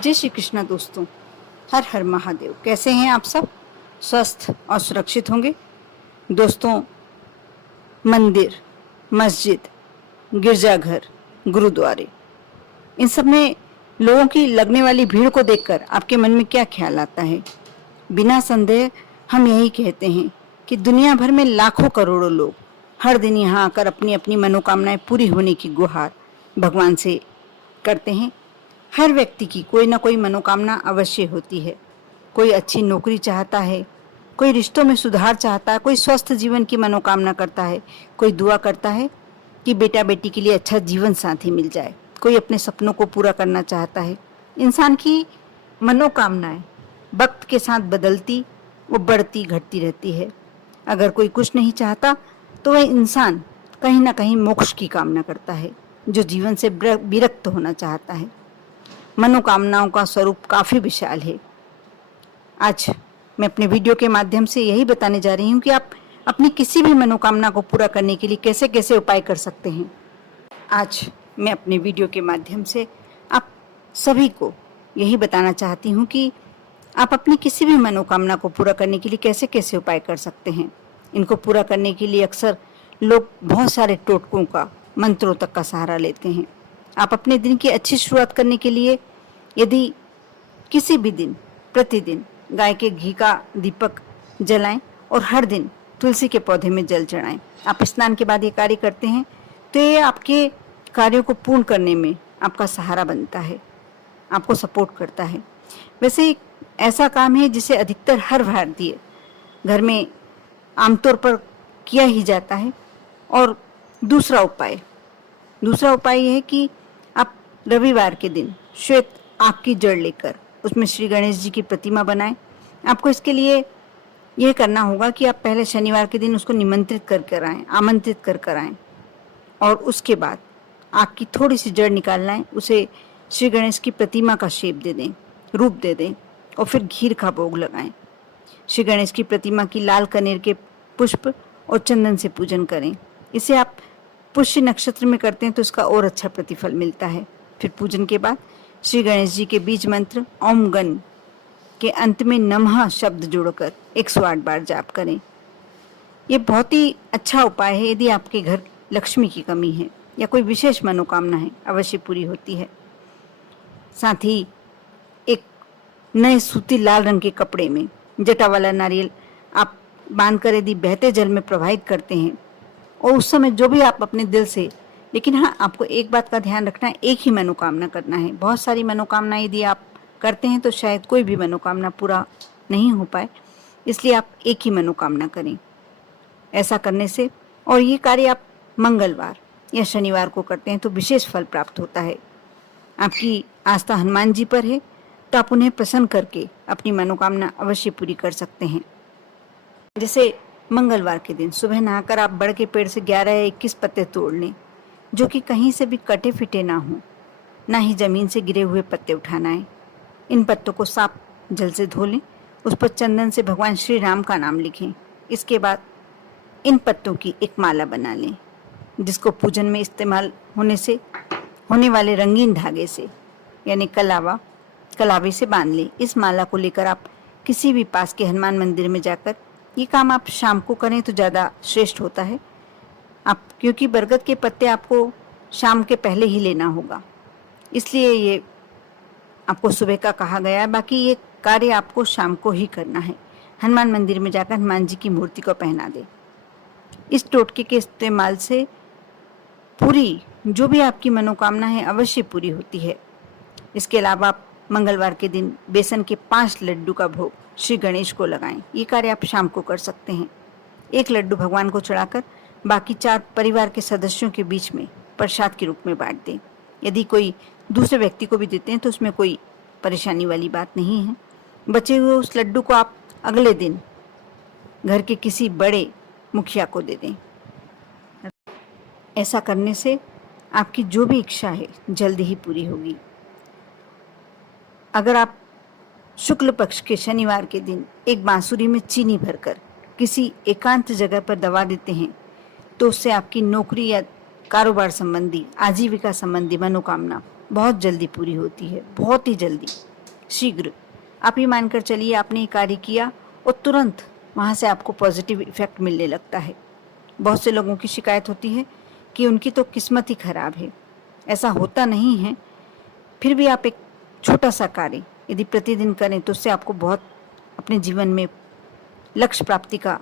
जय श्री कृष्णा दोस्तों। हर हर महादेव। कैसे हैं आप सब? स्वस्थ और सुरक्षित होंगे। दोस्तों, मंदिर, मस्जिद, गिरजाघर, गुरुद्वारे, इन सब में लोगों की लगने वाली भीड़ को देखकर आपके मन में क्या ख्याल आता है? बिना संदेह हम यही कहते हैं कि दुनिया भर में लाखों करोड़ों लोग हर दिन यहाँ आकर अपनी अपनी मनोकामनाएं पूरी होने की गुहार भगवान से करते हैं। हर व्यक्ति की कोई ना कोई मनोकामना अवश्य होती है। कोई अच्छी नौकरी चाहता है, कोई रिश्तों में सुधार चाहता है, कोई स्वस्थ जीवन की मनोकामना करता है, कोई दुआ करता है कि बेटा बेटी के लिए अच्छा जीवन साथी मिल जाए, कोई अपने सपनों को पूरा करना चाहता है। इंसान की मनोकामनाएं वक्त के साथ बदलती वो बढ़ती घटती रहती है। अगर कोई कुछ नहीं चाहता तो वह इंसान कहीं ना कहीं मोक्ष की कामना करता है, जो जीवन से विरक्त होना चाहता है। मनोकामनाओं का स्वरूप काफ़ी विशाल है। आज मैं अपने वीडियो के माध्यम से यही बताने जा रही हूँ कि आप अपनी किसी भी मनोकामना को पूरा करने के लिए कैसे कैसे उपाय कर सकते हैं। आज मैं अपने वीडियो के माध्यम से आप सभी को यही बताना चाहती हूँ कि आप अपनी किसी भी मनोकामना को पूरा करने के लिए कैसे कैसे उपाय कर सकते हैं। इनको पूरा करने के लिए अक्सर लोग बहुत सारे टोटकों का, मंत्रों तक का सहारा लेते हैं। आप अपने दिन की अच्छी शुरुआत करने के लिए यदि किसी भी दिन प्रतिदिन गाय के घी का दीपक जलाएं और हर दिन तुलसी के पौधे में जल चढ़ाएं, आप स्नान के बाद ये कार्य करते हैं तो ये आपके कार्यों को पूर्ण करने में आपका सहारा बनता है, आपको सपोर्ट करता है। वैसे एक ऐसा काम है जिसे अधिकतर हर भारतीय घर में आमतौर पर किया ही जाता है। और दूसरा उपाय यह है कि आप रविवार के दिन श्वेत आग की जड़ लेकर उसमें श्री गणेश जी की प्रतिमा बनाएं। आपको इसके लिए यह करना होगा कि आप पहले शनिवार के दिन उसको आमंत्रित कर आएं और उसके बाद आग की थोड़ी सी जड़ निकाल लाएं, उसे श्री गणेश की प्रतिमा का शेप दे दें, रूप दे दें और फिर घीर का भोग लगाएं। श्री गणेश की प्रतिमा की लाल कनेर के पुष्प और चंदन से पूजन करें। इसे आप पुष्य नक्षत्र में करते हैं तो इसका और अच्छा प्रतिफल मिलता है। फिर पूजन के बाद श्री गणेश जी के बीज मंत्र ओम गण के अंत में नमः शब्द जोड़कर 108 बार जाप करें। ये बहुत ही अच्छा उपाय है। यदि आपके घर लक्ष्मी की कमी है या कोई विशेष मनोकामना है, अवश्य पूरी होती है। साथ ही एक नए सूती लाल रंग के कपड़े में जटा वाला नारियल आप बांधकर यदि बहते जल में प्रवाहित करते हैं और उस समय जो भी आप अपने दिल से, लेकिन हाँ, आपको एक बात का ध्यान रखना है, एक ही मनोकामना करना है। बहुत सारी मनोकामना यदि आप करते हैं तो शायद कोई भी मनोकामना पूरा नहीं हो पाए, इसलिए आप एक ही मनोकामना करें। ऐसा करने से, और ये कार्य आप मंगलवार या शनिवार को करते हैं तो विशेष फल प्राप्त होता है। आपकी आस्था हनुमान जी पर है तो आप उन्हें प्रसन्न करके अपनी मनोकामना अवश्य पूरी कर सकते हैं। जैसे मंगलवार के दिन सुबह नहाकर आप बड़ के पेड़ से 11 या 21 पत्ते तोड़ लें, जो कि कहीं से भी कटे फिटे ना हो, ना ही जमीन से गिरे हुए पत्ते उठाना है। इन पत्तों को साफ जल से धो लें, उस पर चंदन से भगवान श्री राम का नाम लिखें। इसके बाद इन पत्तों की एक माला बना लें, जिसको पूजन में इस्तेमाल होने वाले रंगीन धागे से यानी कलावे से बांध लें। इस माला को लेकर आप किसी भी पास के हनुमान मंदिर में जाकर, ये काम आप शाम को करें तो ज़्यादा श्रेष्ठ होता है क्योंकि बरगद के पत्ते आपको शाम के पहले ही लेना होगा, इसलिए ये आपको सुबह का कहा गया है। बाकी ये कार्य आपको शाम को ही करना है। हनुमान मंदिर में जाकर हनुमान जी की मूर्ति को पहना दें। इस टोटके के इस्तेमाल से पूरी जो भी आपकी मनोकामना है अवश्य पूरी होती है। इसके अलावा आप मंगलवार के दिन बेसन के 5 लड्डू का भोग श्री गणेश को लगाएं। ये कार्य आप शाम को कर सकते हैं। 1 लड्डू भगवान को चढ़ाकर बाकी 4 परिवार के सदस्यों के बीच में प्रसाद के रूप में बांट दें। यदि कोई दूसरे व्यक्ति को भी देते हैं तो उसमें कोई परेशानी वाली बात नहीं है। बचे हुए उस लड्डू को आप अगले दिन घर के किसी बड़े मुखिया को दे दें। ऐसा करने से आपकी जो भी इच्छा है जल्दी ही पूरी होगी। अगर आप शुक्ल पक्ष के शनिवार के दिन एक बांसुरी में चीनी भरकर किसी एकांत जगह पर दबा देते हैं तो उससे आपकी नौकरी या कारोबार संबंधी, आजीविका संबंधी मनोकामना बहुत जल्दी पूरी होती है, बहुत ही जल्दी, शीघ्र। आप ये मानकर चलिए आपने ये कार्य किया और तुरंत वहाँ से आपको पॉजिटिव इफेक्ट मिलने लगता है। बहुत से लोगों की शिकायत होती है कि उनकी तो किस्मत ही खराब है। ऐसा होता नहीं है, फिर भी आप एक छोटा सा कार्य यदि प्रतिदिन करें तो उससे आपको बहुत अपने जीवन में लक्ष्य प्राप्ति का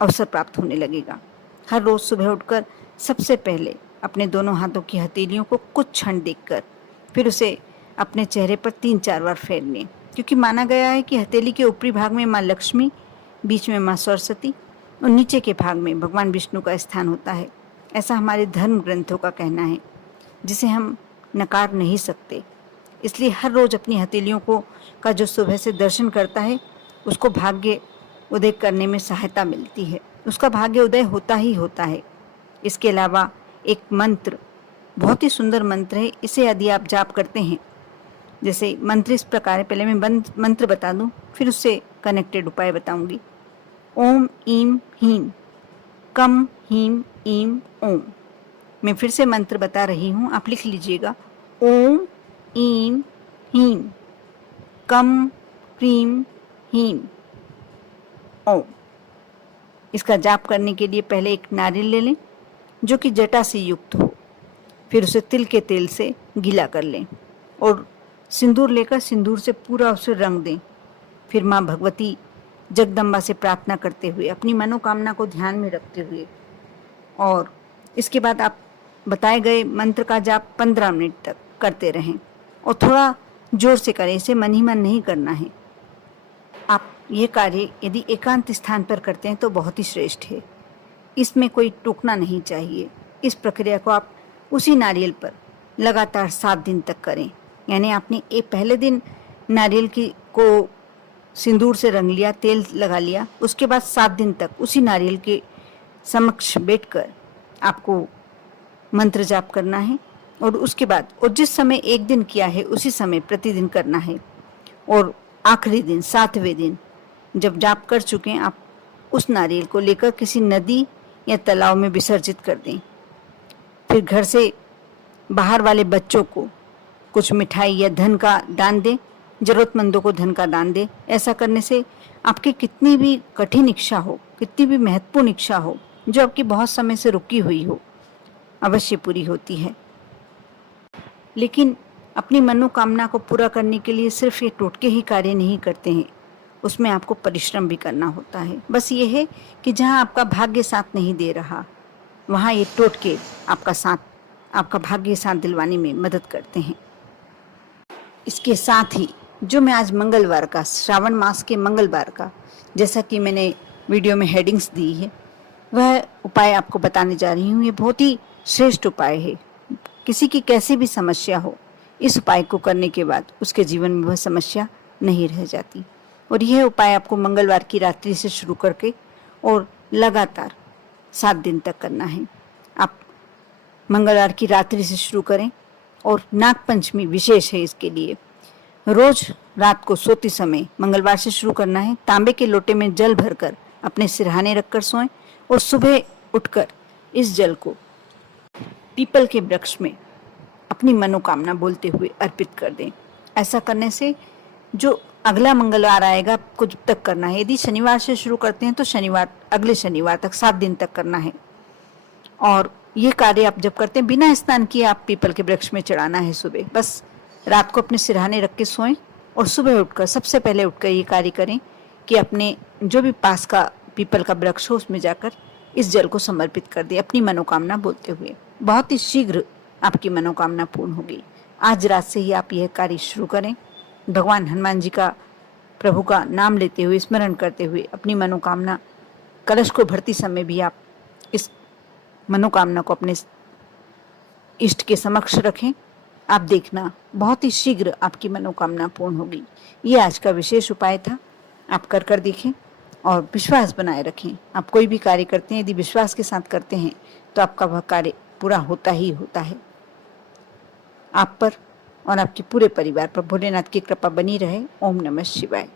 अवसर प्राप्त होने लगेगा। हर रोज़ सुबह उठकर सबसे पहले अपने दोनों हाथों की हथेलियों को कुछ क्षण देखकर फिर उसे अपने चेहरे पर 3-4 बार फेर लें, क्योंकि माना गया है कि हथेली के ऊपरी भाग में माँ लक्ष्मी, बीच में माँ सरस्वती और नीचे के भाग में भगवान विष्णु का स्थान होता है। ऐसा हमारे धर्म ग्रंथों का कहना है, जिसे हम नकार नहीं सकते। इसलिए हर रोज़ अपनी हथेलियों को का जो सुबह से दर्शन करता है उसको भाग्य उदय करने में सहायता मिलती है, उसका भाग्य उदय होता ही होता है। इसके अलावा एक मंत्र, बहुत ही सुंदर मंत्र है, इसे यदि आप जाप करते हैं, जैसे मंत्र इस प्रकार है, पहले मैं मंत्र बता दूं फिर उससे कनेक्टेड उपाय बताऊंगी। ओम ईम हीम कम हीम ईम ओम। मैं फिर से मंत्र बता रही हूँ, आप लिख लीजिएगा। ओम ईम हीम कम ह्रीम हीम ओम। इसका जाप करने के लिए पहले एक नारियल ले लें जो कि जटा से युक्त हो, फिर उसे तिल के तेल से गीला कर लें और सिंदूर लेकर सिंदूर से पूरा उसे रंग दें। फिर माँ भगवती जगदम्बा से प्रार्थना करते हुए, अपनी मनोकामना को ध्यान में रखते हुए, और इसके बाद आप बताए गए मंत्र का जाप 15 मिनट तक करते रहें और थोड़ा जोर से करें, इसे मन ही मन नहीं करना है। आप ये कार्य यदि एकांत स्थान पर करते हैं तो बहुत ही श्रेष्ठ है, इसमें कोई टूकना नहीं चाहिए। इस प्रक्रिया को आप उसी नारियल पर लगातार 7 दिन तक करें। यानी आपने एक पहले दिन नारियल को सिंदूर से रंग लिया, तेल लगा लिया, उसके बाद 7 दिन तक उसी नारियल के समक्ष बैठकर आपको मंत्र जाप करना है और उसके बाद और जिस समय एक दिन किया है उसी समय प्रतिदिन करना है। और आखिरी दिन 7वें दिन जब जाप कर चुके हैं, आप उस नारियल को लेकर किसी नदी या तालाब में विसर्जित कर दें। फिर घर से बाहर वाले बच्चों को कुछ मिठाई या धन का दान दें, ज़रूरतमंदों को धन का दान दें। ऐसा करने से आपकी कितनी भी कठिन इच्छा हो, कितनी भी महत्वपूर्ण इच्छा हो, जो आपकी बहुत समय से रुकी हुई हो, अवश्य पूरी होती है। लेकिन अपनी मनोकामना को पूरा करने के लिए सिर्फ ये टोटके ही कार्य नहीं करते हैं, उसमें आपको परिश्रम भी करना होता है। बस ये है कि जहाँ आपका भाग्य साथ नहीं दे रहा, वहाँ ये टोटके आपका भाग्य साथ दिलवाने में मदद करते हैं। इसके साथ ही जो मैं आज मंगलवार का, श्रावण मास के मंगलवार का, जैसा कि मैंने वीडियो में हेडिंग्स दी है, वह उपाय आपको बताने जा रही हूँ। ये बहुत ही श्रेष्ठ उपाय है। किसी की कैसी भी समस्या हो, इस उपाय को करने के बाद उसके जीवन में वह समस्या नहीं रह जाती। और यह उपाय आपको मंगलवार की रात्रि से शुरू करके और लगातार 7 दिन तक करना है। आप मंगलवार की रात्रि से शुरू करें और नाग पंचमी विशेष है इसके लिए। रोज रात को सोते समय मंगलवार से शुरू करना है। तांबे के लोटे में जल भरकर अपने सिरहाने रखकर सोएं और सुबह उठकर इस जल को पीपल के वृक्ष में अपनी मनोकामना बोलते हुए अर्पित कर दें। ऐसा करने से जो अगला मंगलवार आएगा आपको जब तक करना है। यदि शनिवार से शुरू करते हैं तो अगले शनिवार तक 7 दिन तक करना है। और ये कार्य आप जब करते हैं बिना स्नान किए आप पीपल के वृक्ष में चढ़ाना है सुबह। बस रात को अपने सिरहाने रख के सोएं और सुबह उठकर सबसे पहले उठकर ये कार्य करें कि अपने जो भी पास का पीपल का वृक्ष हो उसमें जाकर इस जल को समर्पित कर दें अपनी मनोकामना बोलते हुए। बहुत ही शीघ्र आपकी मनोकामना पूर्ण होगी। आज रात से ही आप यह कार्य शुरू करें। भगवान हनुमान जी का, प्रभु का नाम लेते हुए, स्मरण करते हुए अपनी मनोकामना, कलश को भरती समय भी आप इस मनोकामना को अपने इष्ट के समक्ष रखें। आप देखना बहुत ही शीघ्र आपकी मनोकामना पूर्ण होगी। ये आज का विशेष उपाय था। आप कर देखें और विश्वास बनाए रखें। आप कोई भी कार्य करते हैं यदि विश्वास के साथ करते हैं तो आपका वह कार्य पूरा होता ही होता है। आप पर और आपके पूरे परिवार पर भोलेनाथ की कृपा बनी रहे। ओम नमः शिवाय।